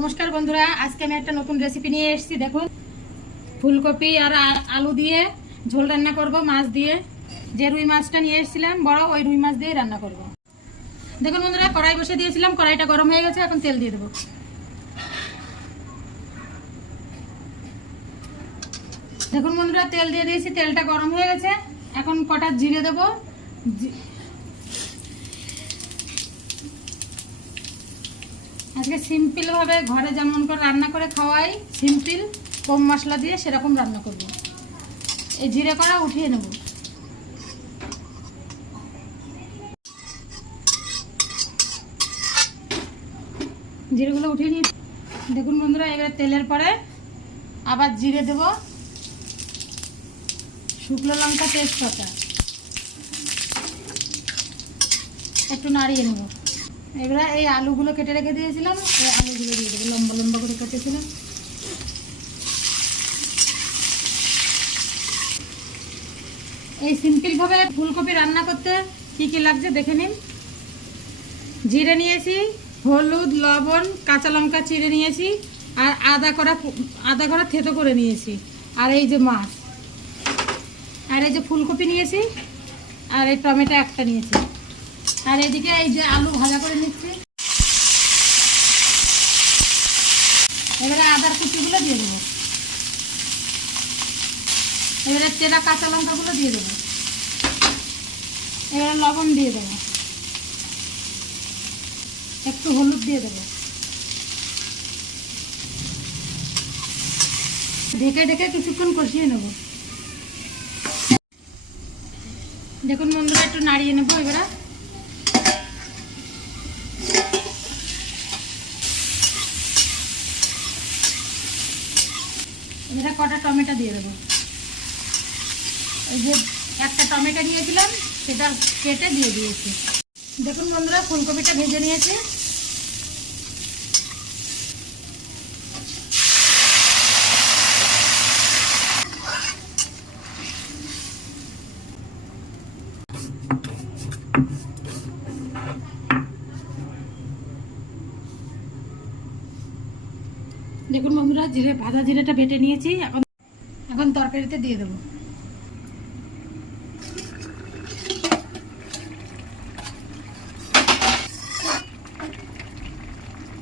নমস্কার বন্ধুরা, আজকে আমি একটা নতুন রেসিপি নিয়ে এসেছি, দেখুন। ফুলকপি আর আলু দিয়ে ঝোল রান্না করব, মাছ দিয়ে। যে রুই মাছটা নিয়ে এসেছিলাম বড়, ওই রুই মাছ দিয়ে রান্না করব। দেখুন বন্ধুরা, কড়াই বসে দিয়েছিলাম, কড়াইটা গরম হয়ে গেছে, এখন তেল দিয়ে দেবো। দেখুন বন্ধুরা, তেল দিয়ে দিয়েছি, তেলটা গরম হয়ে গেছে, এখন কটা জিরে দেবো। আজকে সিম্পল ভাবে ঘরে যেমন করে রান্না করে খাওয়াই, সিম্পল কম মশলা দিয়ে সেরকম রান্না করব। এই জিরে করা উঠিয়ে নেব। জিরেগুলো উঠিয়ে নিয়ে দেখুন বন্ধুরা, এবারে তেলের পরে আবার জিরে দেব। শুকনো লঙ্কা তেজপাতা। একটু নাড়িয়ে নেব। এবারে এই আলুগুলো কেটে রেখে দিয়েছিলাম, এই আলুগুলো দিয়ে দেবো, লম্বা লম্বা করে কেটেছিলাম। এই সিম্পলভাবে ফুলকপি রান্না করতে কি কি লাগছে দেখে নিন। জিরে নিয়েছি, হলুদ, লবণ, কাঁচা লঙ্কা চিড়ে নিয়েছি, আর আদা করা আদা করা থেতো করে নিয়েছি, আর এই যে মাছ। আর এই যে ফুলকপি নিয়েছি, আর এই টমেটো একটা নিয়েছি। আর এদিকে এই যে আলু ভাজা করে নিচ্ছি। এবারে আদার কুচিগুলো দিয়ে দেবো। এবারে চেরা কাঁচা লঙ্কাগুলো দিয়ে দেবো। এবারে লবণ দিয়ে দেবো। একটু হলুদ দিয়ে দেবো। ঢেকে ঢেকে কিছুক্ষণ কষিয়ে নেব। দেখুন বন্ধুরা, একটু নাড়িয়ে নেব এবারে। এবারে কটা টমেটো দিয়ে দেবো। যে একটা টমেটো নিয়েছিলাম, সেটা কেটে দিয়ে দিয়েছি। দেখুন বন্ধুরা, ফুলকপিটা ভেজে নিয়েছি। দেখুন বন্ধুরা, জিরে, ভাজা জিরেটা বেটে নিয়েছি, এখন এখন তরকারিতে দিয়ে দেবো।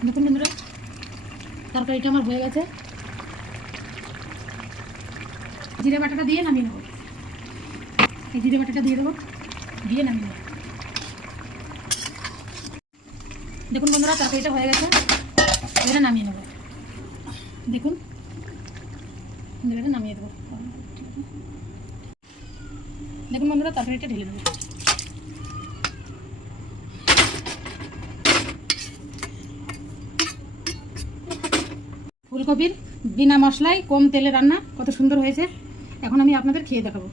দেখুন বন্ধুরা, তরকারিটা আমার হয়ে গেছে। জিরে বাটাটা দিয়ে নামিয়ে নেব। এই জিরে বাটাটা দিয়ে দেবো, দিয়ে নামিয়ে নেব। দেখুন বন্ধুরা, তরকারিটা হয়ে গেছে, এবারে নামিয়ে নেব। দেখুন। নামিয়ে দেবো। দেখুন বন্ধুরা এটা ঢেলে দেবো। ফুলকপির বিনা মশলায় কম তেলে রান্না কত সুন্দর হয়েছে। এখন আমি আপনাদের খেয়ে দেখাবো।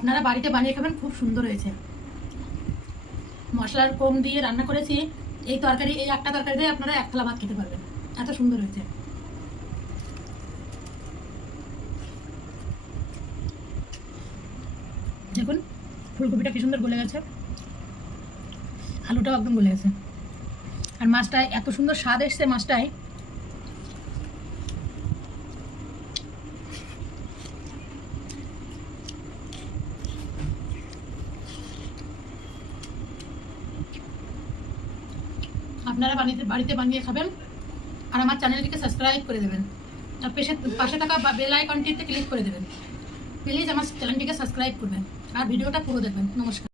আপনারা বাড়িতে বানিয়ে খাবেন, খুব সুন্দর হয়েছে। মশলার কম দিয়ে রান্না করেছি, এই তরকারি, এই একটা তরকারি দিয়ে আপনারা এক থালা ভাত খেতে পারবেন। এত সুন্দর হয়েছে। দেখুন, ফুলকপিটা কি সুন্দর গলে গেছে। আলুটাও একদম গলে গেছে। আর মাছটায় এত সুন্দর স্বাদ এসছে মাছটায়। আপনারা বানিয়ে বাড়িতে বানিয়ে খাবেন আর আমার চ্যানেলটিকে সাবস্ক্রাইব করে দেবেন। আর পেশে পাশে থাকা বেল আইকনটিতে ক্লিক করে দেবেন। প্লিজ আমার চ্যানেলটিকে সাবস্ক্রাইব করবেন। আর ভিডিওটা পুরো দেখবেন। নমস্কার।